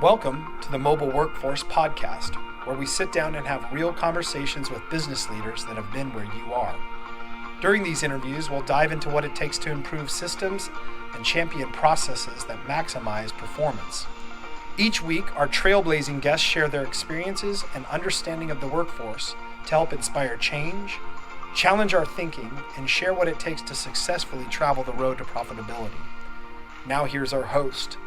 Welcome to the Mobile Workforce Podcast, where we sit down and have real conversations with business leaders that have been where you are. During these interviews, we'll dive into what it takes to improve systems and champion processes that maximize performance. Each week, our trailblazing guests share their experiences and understanding of the workforce to help inspire change, challenge our thinking, and share what it takes to successfully travel the road to profitability. Now here's our host,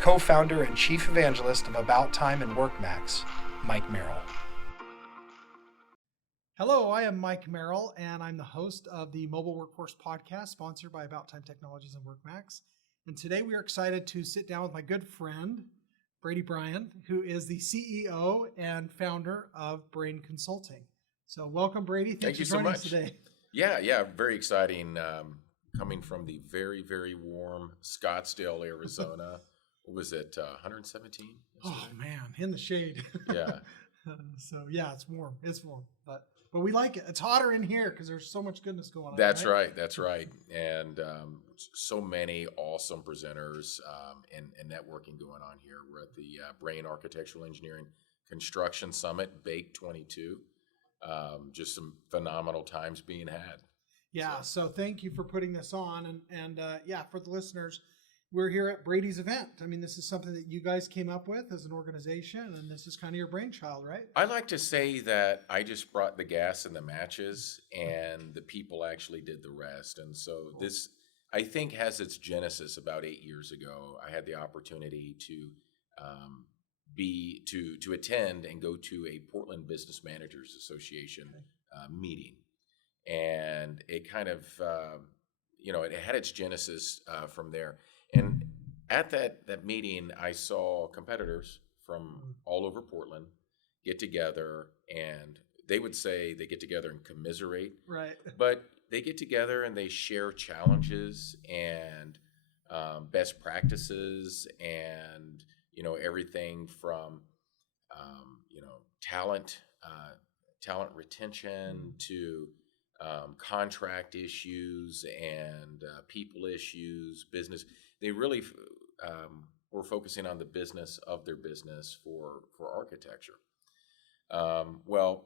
co-founder and chief evangelist of About Time and WorkMax, Mike Merrill. Hello, I am Mike Merrill, and I'm the host of the Mobile Workforce Podcast, sponsored by About Time Technologies and WorkMax. And today we are excited to sit down with my good friend, Bryan, who is the CEO and founder of Bryan Consulting. So welcome, Brady. Thank you for so joining much. us today. Yeah, very exciting. Coming from the very, very warm Scottsdale, Arizona. What was it, 117? Oh man, in the shade. Yeah. So yeah, it's warm. But we like it. It's hotter in here because there's so much goodness going on. That's right. And so many awesome presenters and networking going on here. We're at the Bryan Architectural Engineering Construction Summit, Bake 22. Just some phenomenal times being had. Yeah, so thank you for putting this on. And for the listeners, we're here at Brady's event. I mean, this is something that you guys came up with as an organization, and this is kind of your brainchild, right? I like to say that I just brought the gas and the matches, and the people actually did the rest. And so this, I think, has its genesis about 8 years ago. I had the opportunity to to attend and go to a Portland Business Managers Association meeting, and it kind of it had its genesis from there. And at that meeting, I saw competitors from all over Portland get together, and they would say they get together and commiserate. Right. But they get together and they share challenges and best practices, and everything from talent retention to contract issues and people issues, business. They really were focusing on the business of their business for architecture. Well,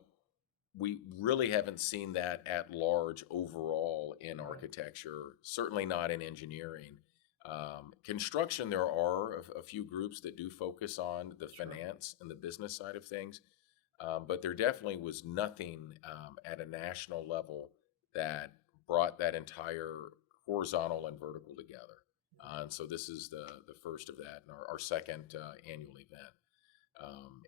we really haven't seen that at large overall in architecture, certainly not in engineering. Construction, there are a few groups that do focus on the finance and the business side of things, but there definitely was nothing at a national level that brought that entire horizontal and vertical together. And so this is the first of that, and our second annual event.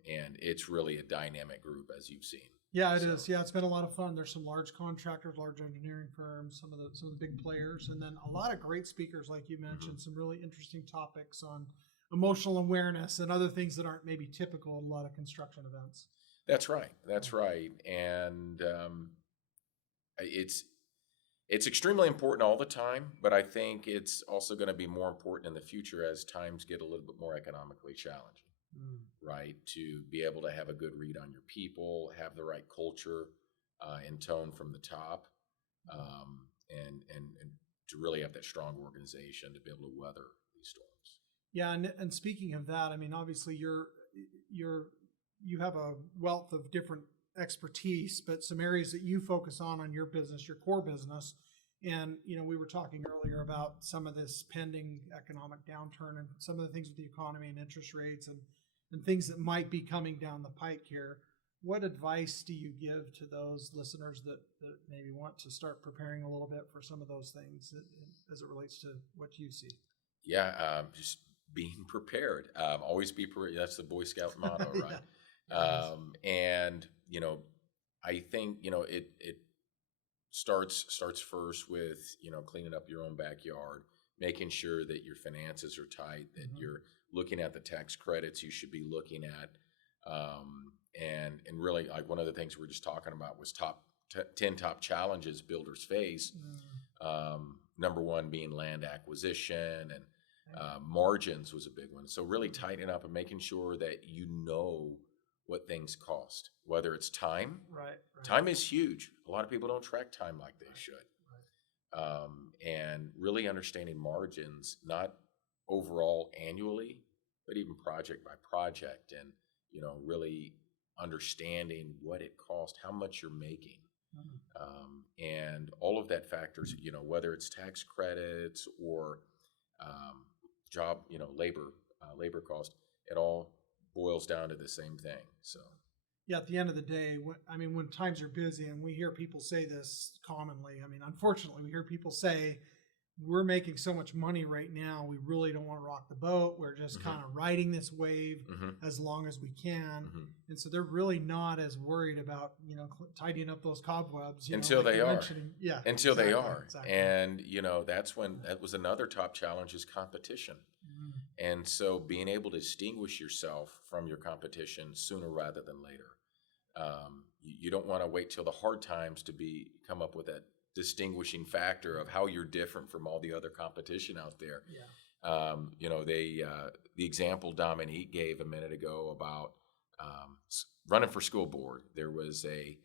And it's really a dynamic group, as you've seen. Yeah, it is. Yeah, it's been a lot of fun. There's some large contractors, large engineering firms, some of the big players, and then a lot of great speakers, like you mentioned, some really interesting topics on emotional awareness and other things that aren't maybe typical in a lot of construction events. That's right. And it's extremely important all the time, but I think it's also going to be more important in the future as times get a little bit more economically challenging. Right, to be able to have a good read on your people, have the right culture and tone from the top, and to really have that strong organization to be able to weather these storms. Yeah, and speaking of that, I mean, obviously you have a wealth of different expertise, but some areas that you focus on your business, your core business. And we were talking earlier about some of this pending economic downturn and some of the things with the economy and interest rates and things that might be coming down the pike here. What advice do you give to those listeners that maybe want to start preparing a little bit for some of those things as it relates to what you see? Yeah, just being prepared. Always be prepared. That's the Boy Scout motto, right? And I think it starts first with cleaning up your own backyard, making sure that your finances are tight, that you're looking at the tax credits you should be looking at, and really, like, one of the things we were just talking about was 10 top challenges builders face. Number one being land acquisition, and margins was a big one. So really tightening up and making sure that what things cost, whether it's time. Right. Time is huge. A lot of people don't track time like they should. And really understanding margins, not overall annually, but even project by project, and really understanding what it costs, how much you're making, and all of that factors. Whether it's tax credits or job, labor cost, it all boils down to the same thing. So. Yeah, at the end of the day, when times are busy, and we hear people say this commonly, unfortunately, we hear people say, we're making so much money right now, we really don't want to rock the boat. We're just kind of riding this wave as long as we can. And so they're really not as worried about, tidying up those cobwebs. Until they are. Yeah. Until exactly, they are. Exactly. And, that was another top challenge, is competition. And so being able to distinguish yourself from your competition sooner rather than later. You don't want to wait till the hard times to come up with that distinguishing factor of how you're different from all the other competition out there. Yeah. The example Dominique gave a minute ago about running for school board. There was a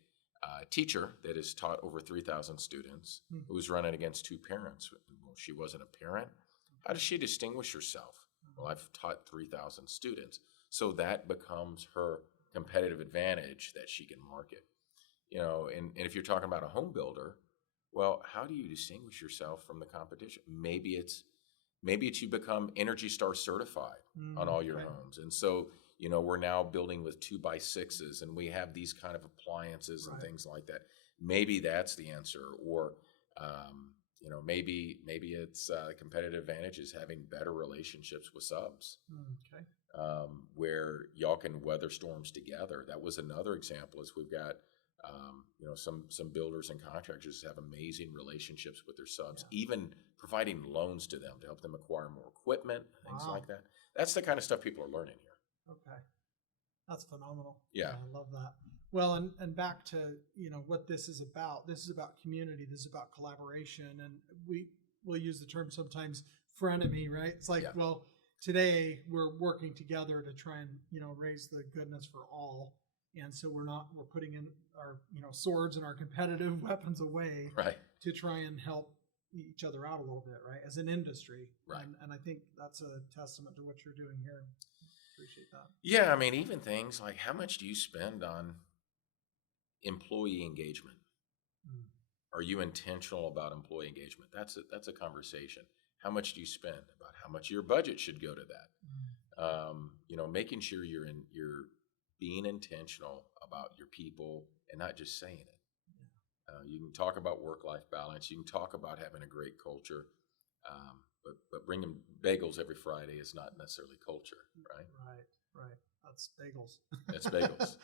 teacher that has taught over 3,000 students who was running against two parents. Well, she wasn't a parent. How does she distinguish herself? Well, I've taught 3,000 students. So that becomes her competitive advantage that she can market. And if you're talking about a home builder, well, how do you distinguish yourself from the competition? Maybe it's you become Energy Star certified on all your homes. And so, we're now building with 2x6s, and we have these kind of appliances and things like that. Maybe that's the answer. Or, maybe it's a competitive advantage is having better relationships with subs. Where y'all can weather storms together. That was another example. Is we've got some builders and contractors have amazing relationships with their subs, even providing loans to them to help them acquire more equipment, things like that. That's the kind of stuff people are learning here. Okay, that's phenomenal. Yeah, I love that. Well, and back to what this is about. This is about community. This is about collaboration, and we'll use the term sometimes frenemy, right? It's like, well, today we're working together to try and raise the goodness for all, and so we're putting in our swords and our competitive weapons away, to try and help each other out a little bit, right, as an industry, and I think that's a testament to what you're doing here. Appreciate that. Yeah, even things like, how much do you spend on employee engagement? Are you intentional about employee engagement? That's a conversation. How much do you spend? About how much your budget should go to that? Making sure you're being intentional about your people and not just saying it. You can talk about work-life balance. You can talk about having a great culture, but bringing bagels every Friday is not necessarily culture, right? Right. That's bagels. It's bagels.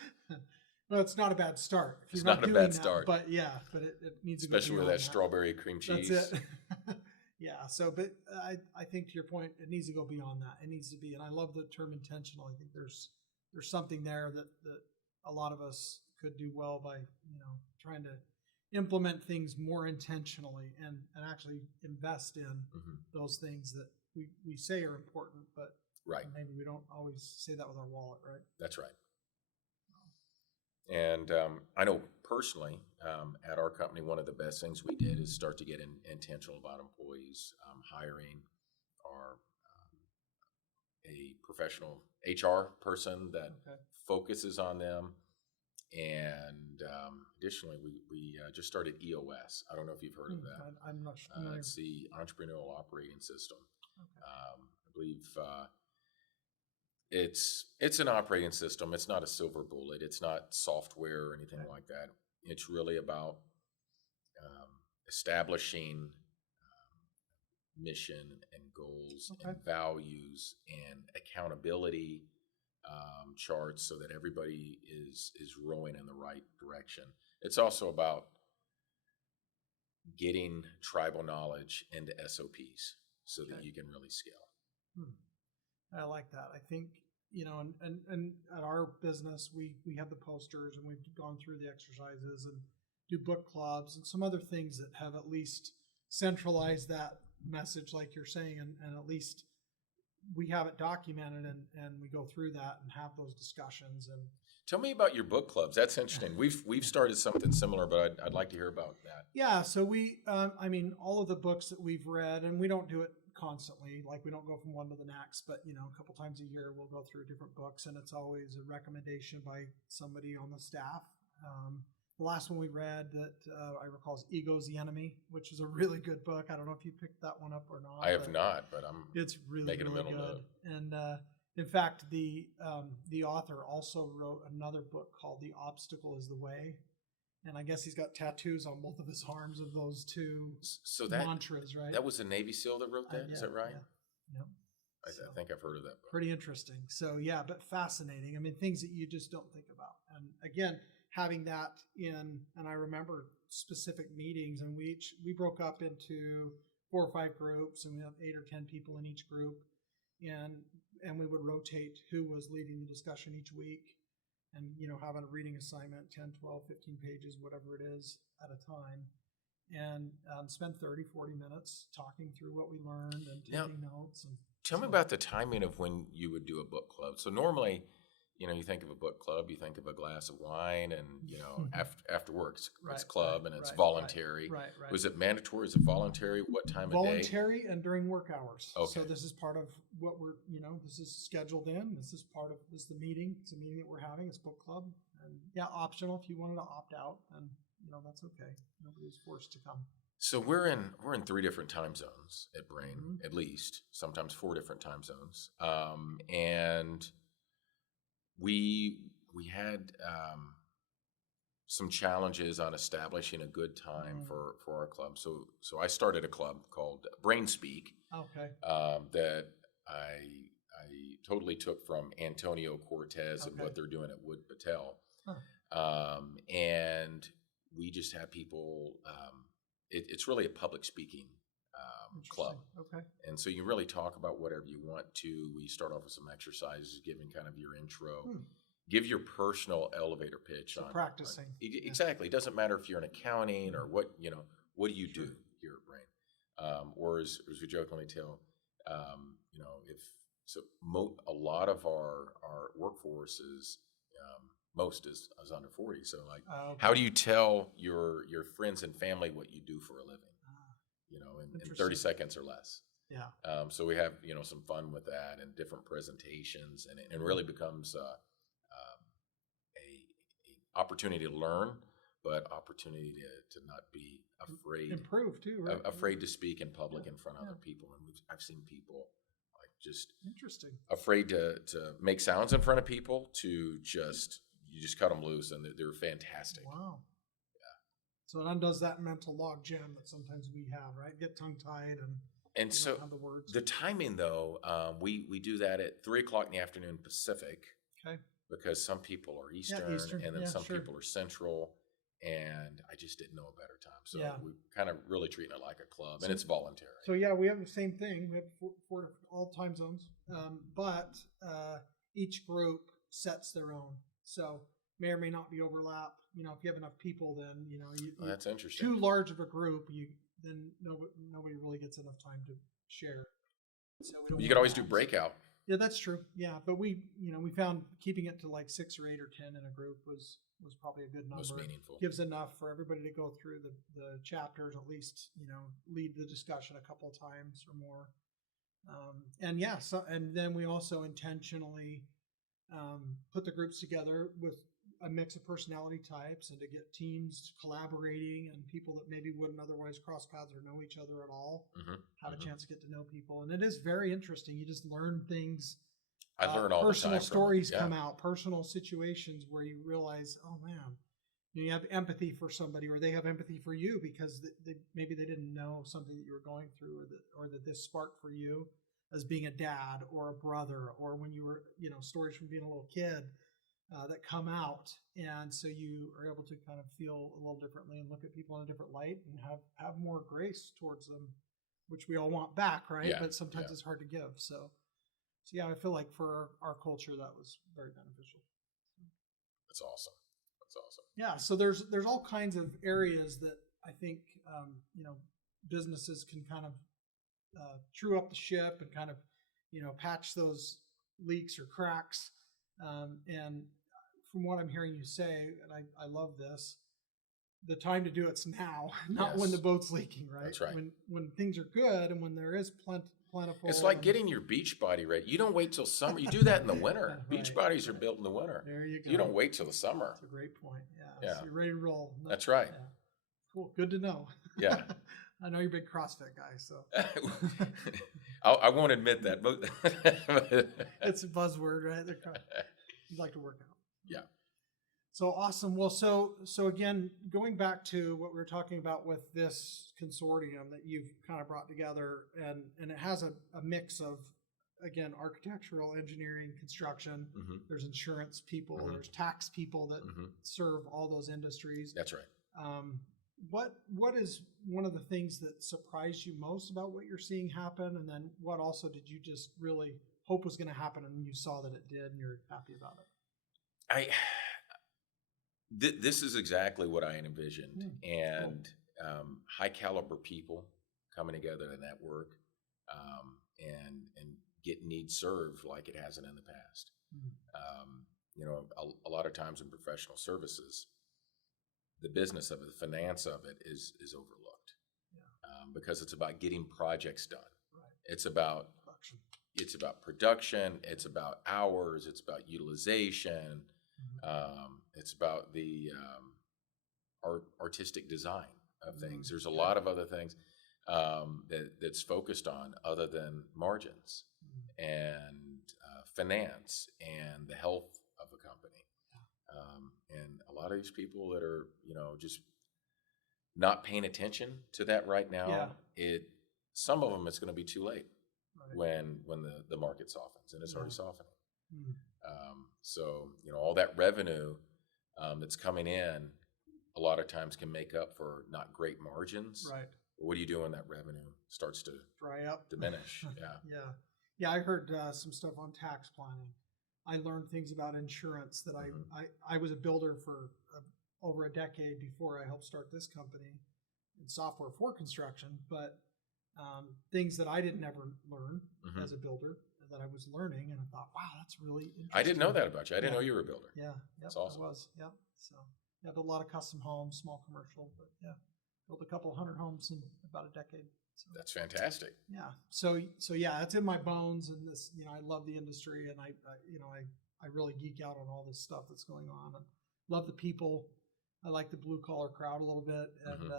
Well, it's not a bad start. It's not a bad start. But it needs to go especially with that strawberry cream cheese. That's it. Yeah. So, but I think to your point, it needs to go beyond that. It needs to be, and I love the term intentional. I think there's something there that a lot of us could do well by trying to implement things more intentionally and actually invest in those things that we say are important, but maybe we don't always say that with our wallet, right? That's right. And I know personally, at our company, one of the best things we did is start to get intentional about employees, hiring a professional HR person that focuses on them. And additionally, we just started EOS. I don't know if you've heard of that. I'm not sure. It's the Entrepreneurial Operating System. I believe it's an operating system. It's not a silver bullet. It's not software or anything like that. It's really about establishing mission and goals and values and accountability charts so that everybody is rowing in the right direction. It's also about getting tribal knowledge into SOPs so that you can really scale. I like that. I think, and at our business, we have the posters and we've gone through the exercises and do book clubs and some other things that have at least centralized that message, like you're saying, and at least we have it documented and we go through that and have those discussions. And tell me about your book clubs. That's interesting. We've started something similar, but I'd like to hear about that. Yeah. So we, all of the books that we've read, and we don't do it constantly. Like we don't go from one to the next, but a couple times a year we'll go through different books, and it's always a recommendation by somebody on the staff. The last one we read that I recall is Ego's the Enemy, which is a really good book. I don't know if you picked that one up or not. I have not, but I'm it's really, making really a mental good. note. And in fact, the author also wrote another book called The Obstacle is the Way. And I guess he's got tattoos on both of his arms of those two mantras, right? That was a Navy SEAL that wrote that? Is that right? Yeah. I think I've heard of that book. Pretty interesting. So yeah, but fascinating. I mean, things that you just don't think about. And again, having that and I remember specific meetings, and we broke up into 4 or 5 groups, and we have 8 or 10 people in each group, and we would rotate who was leading the discussion each week, and having a reading assignment, 10, 12, 15 pages, whatever it is at a time, and spend 30, 40 minutes talking through what we learned and taking notes. And tell me about the timing of when you would do a book club. So normally, you think of a book club, you think of a glass of wine, and after work it's club and it's voluntary. Right. Was it mandatory? Is it voluntary? What time of day? Voluntary and during work hours. Okay. So this is part of what we're this is scheduled in. This is the meeting. It's a meeting that we're having. It's book club, and optional if you wanted to opt out, and that's okay. Nobody's forced to come. So we're in 3 different time zones at Bryan, at least, sometimes 4 different time zones, and we had some challenges on establishing a good time for our club. So I started a club called Brain Speak. Okay. That I totally took from Antonio Cortez and what they're doing at Wood Patel. And we just have people. It's really a public speaking club. Okay. And so you really talk about whatever you want to. We start off with some exercises, giving kind of your intro. Give your personal elevator pitch on practicing. Exactly. It doesn't matter if you're in accounting or what do you do here at Bryan? Or as we jokingly tell, a lot of our workforce is most is under 40. So how do you tell your friends and family what you do for a living? In 30 seconds or less. Yeah. So we have, some fun with that and different presentations, and it really becomes a opportunity to learn, but opportunity to not be afraid. Improve too, right? Afraid to speak in public in front of other people. And I've seen people just interesting, afraid to make sounds in front of people, you just cut them loose, and they're fantastic. Wow. So it undoes that mental log jam that sometimes we have, right? Get tongue tied and so have the words. The timing though, we do that at 3:00 in the afternoon Pacific. Okay. Because some people are Eastern, and then some people are Central, and I just didn't know a better time. So we kind of really treating it like a club, and it's voluntary. So we have the same thing. We have 4 all time zones, but each group sets their own. So may or may not be overlap. If you have enough people, then that's interesting. Too large of a group, then nobody really gets enough time to share. So you could always do breakout. Yeah, that's true. Yeah, but we found keeping it to like 6 or 8 or 10 in a group was probably a good number. Most meaningful. Gives enough for everybody to go through the chapters, at least lead the discussion a couple of times or more. And then we also intentionally put the groups together with a mix of personality types, and to get teams collaborating, and people that maybe wouldn't otherwise cross paths or know each other at all have a chance to get to know people. And it is very interesting. You just learn things. I learn all the time. Personal stories come out, personal situations where you realize, oh man, you have empathy for somebody, or they have empathy for you because maybe they didn't know something that you were going through, or that this sparked for you as being a dad or a brother, or when you were, stories from being a little kid that come out. And so you are able to kind of feel a little differently and look at people in a different light and have more grace towards them, which we all want back, right? Yeah, but sometimes it's hard to give. So I feel like for our culture, that was very beneficial. That's awesome. Yeah. So there's all kinds of areas that I think, businesses can kind of true up the ship and kind of, patch those leaks or cracks. And from what I'm hearing you say, and I love this, the time to do it's now, not when the boat's leaking, right? That's right. When things are good and when there is plentiful. It's like getting your beach body ready. You don't wait till summer. You do that in the winter. Beach bodies are built in the winter. There you go. You don't wait till the summer. That's a great point. Yeah. So you're ready to roll. That's right. Yeah. Cool. Good to know. Yeah. I know you're a big CrossFit guy, so. I won't admit that, but It's a buzzword, right? You like to work out. Yeah. So awesome. Well, so again, going back to what we were talking about with this consortium that you've kind of brought together, and it has a mix of, again, architectural, engineering, construction. Mhm. There's insurance people, Mhm. there's tax people that Mhm. serve all those industries. That's right. What is one of the things that surprised you most about what you're seeing happen? And then what also did you just really hope was going to happen and you saw that it did and you're happy about it? This is exactly what I envisioned, and high caliber people coming together to network, and get needs served like it hasn't in the past. A lot of times in professional services, the business of it, the finance of it is overlooked, because it's about getting projects done. Right. It's about Production. It's about production. It's about hours. It's about utilization. It's about the artistic design of things. There's a lot of other things that's focused on other than margins and finance and the health of a company. And a lot of these people that are, just not paying attention to that right now, some of them it's going to be too late when the market softens, and it's already softening. So, all that revenue that's coming in a lot of times can make up for not great margins. Right. What do you do when that revenue starts to dry up, diminish? Yeah. I heard some stuff on tax planning. I learned things about insurance that I was a builder for over a decade before I helped start this company in software for construction, but things that I didn't ever learn as a builder that I was learning, and I thought, wow, that's really interesting. I didn't know that about you. I didn't know you were a builder. Yeah, that's awesome. I was. Yep. So built a lot of custom homes, small commercial, but built a couple hundred homes in about a decade. So, that's fantastic. Yeah. So that's in my bones, and this, I love the industry, and I really geek out on all this stuff that's going on, and love the people. I like the blue collar crowd a little bit, and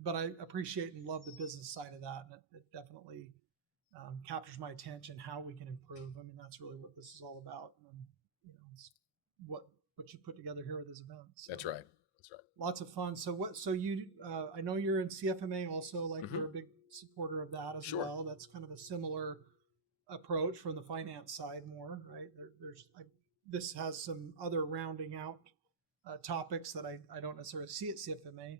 but I appreciate and love the business side of that, and it definitely captures my attention. How we can improve. I mean, that's really what this is all about, and it's what you put together here with this event. So. That's right. Lots of fun. So you, I know you're in CFMA also, like you're a big supporter of that as well. That's kind of a similar approach from the finance side more, right? This has some other rounding out topics that I don't necessarily see at CFMA.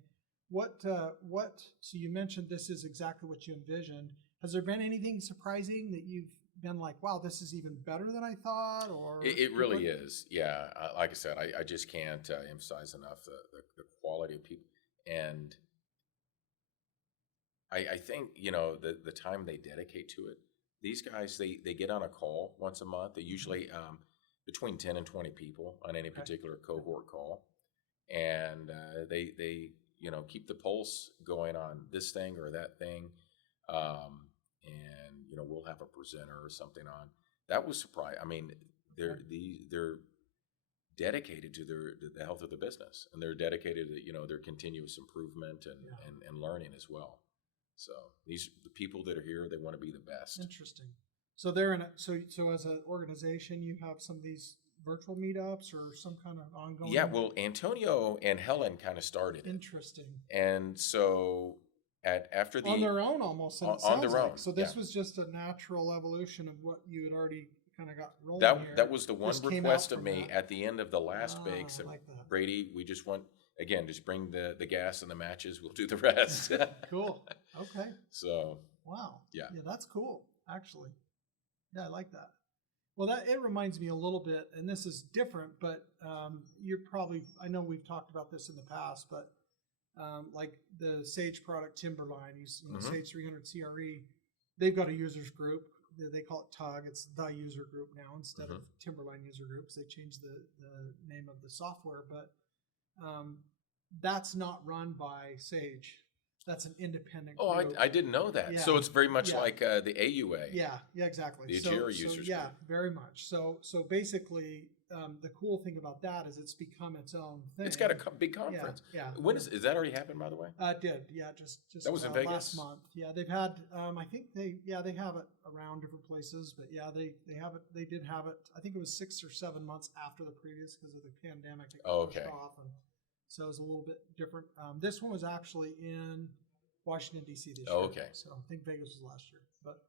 So you mentioned this is exactly what you envisioned. Has there been anything surprising that you've been like, wow, this is even better than I thought? Or it really is. Yeah. Like I said, I just can't emphasize enough the quality of people. And I think, the time they dedicate to it, these guys, they get on a call once a month. They usually between 10 and 20 people on any particular cohort call. And they keep the pulse going on this thing or that thing. And we'll have a presenter or something on. That was surprising. I mean, they're dedicated to the health of the business, and they're dedicated to their continuous improvement and learning as well. So the people that are here, they want to be the best. Interesting. So they're so as an organization, you have some of these virtual meetups or some kind of ongoing. Yeah. Well, Antonio and Helen kind of started. Interesting. And so. After on their own almost. On their own. So this was just a natural evolution of what you had already kind of got rolling here. That was the one request of me at the end of the last bake. So like that. Brady, we just want, again, just bring the gas and the matches. We'll do the rest. Cool. Okay. So. Wow. Yeah. Yeah, that's cool, actually. Yeah, I like that. Well, it reminds me a little bit, and this is different, but I know we've talked about this in the past, but like the Sage product Timberline, Sage 300 CRE, they've got a users group. They call it TUG. It's the user group now instead of Timberline user groups. They changed the name of the software, but that's not run by Sage. That's an independent Oh, group. I didn't know that. Yeah. So it's very much Yeah. like the AUA. Yeah, exactly. The Agera users Yeah, group. very much. So basically, the cool thing about that is it's become its own thing. It's got a big conference. Yeah. When is that already happened, by the way? It did. Yeah, just That was in last Vegas? month. Yeah, they've had. I think they have it around different places, but yeah, they have it. They did have it. I think it was 6 or 7 months after the previous because of the pandemic. It got pushed off, and so it was a little bit different. This one was actually in Washington D.C. this year. Okay. So I think Vegas was last year, but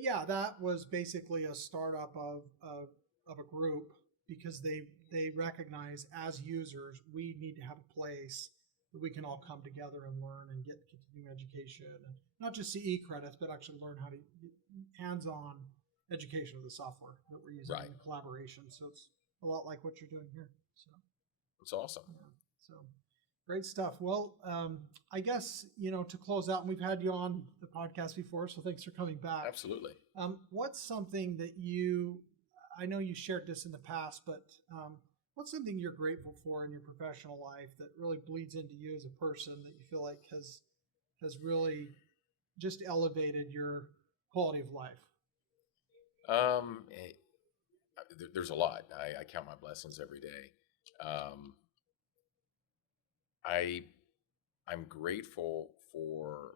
yeah, that was basically a startup of a group because they recognize as users we need to have a place that we can all come together and learn and get continuing education and not just CE credits, but actually learn how to hands-on education of the software that we're using in collaboration. So it's a lot like what you're doing here. So it's awesome. Yeah, so. Great stuff. Well, I guess, to close out, and we've had you on the podcast before, so thanks for coming back. Absolutely. What's something that I know you shared this in the past, but what's something you're grateful for in your professional life that really bleeds into you as a person that you feel like has really just elevated your quality of life? There's a lot. I count my blessings every day. I'm grateful for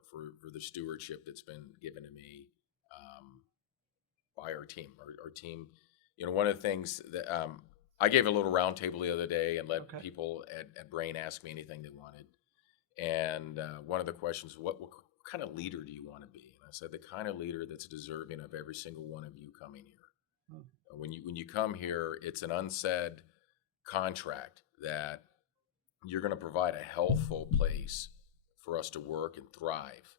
the stewardship that's been given to me by our team. Our team, one of the things that I gave a little round table the other day and let people at Bryan ask me anything they wanted. And one of the questions, what kind of leader do you want to be? And I said, the kind of leader that's deserving of every single one of you coming here. When you come here, it's an unsaid contract that you're going to provide a healthful place for us to work and thrive,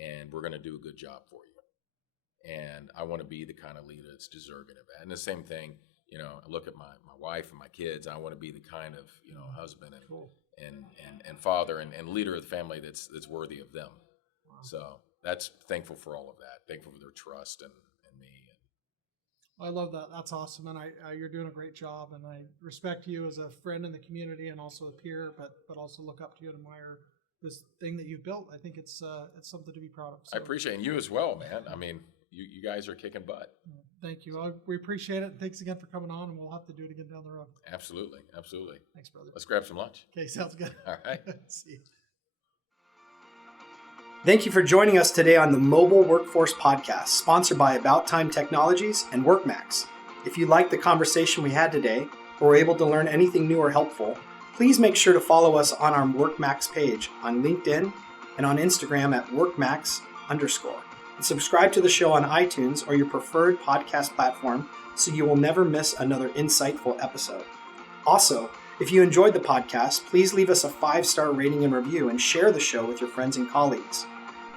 and we're going to do a good job for you. And I want to be the kind of leader that's deserving of that. And the same thing, I look at my wife and my kids. I want to be the kind of husband and father and leader of the family that's worthy of them. Wow. So that's thankful for all of that. Thankful for their trust and me. I love that. That's awesome, and you're doing a great job. And I respect you as a friend in the community and also a peer, but also look up to you and admire this thing that you've built. I think it's something to be proud of. So. I appreciate it. And you as well, man. I mean, you guys are kicking butt. Thank you. We appreciate it. Thanks again for coming on, and we'll have to do it again down the road. Absolutely. Thanks, brother. Let's grab some lunch. Okay, sounds good. All right. See you. Thank you for joining us today on the Mobile Workforce Podcast, sponsored by About Time Technologies and WorkMax. If you liked the conversation we had today, or were able to learn anything new or helpful, please make sure to follow us on our WorkMax page on LinkedIn and on Instagram at WorkMax_. And subscribe to the show on iTunes or your preferred podcast platform so you will never miss another insightful episode. Also, if you enjoyed the podcast, please leave us a 5-star rating and review and share the show with your friends and colleagues.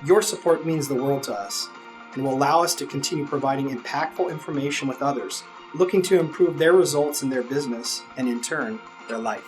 Your support means the world to us and will allow us to continue providing impactful information with others looking to improve their results in their business and, in turn, their life.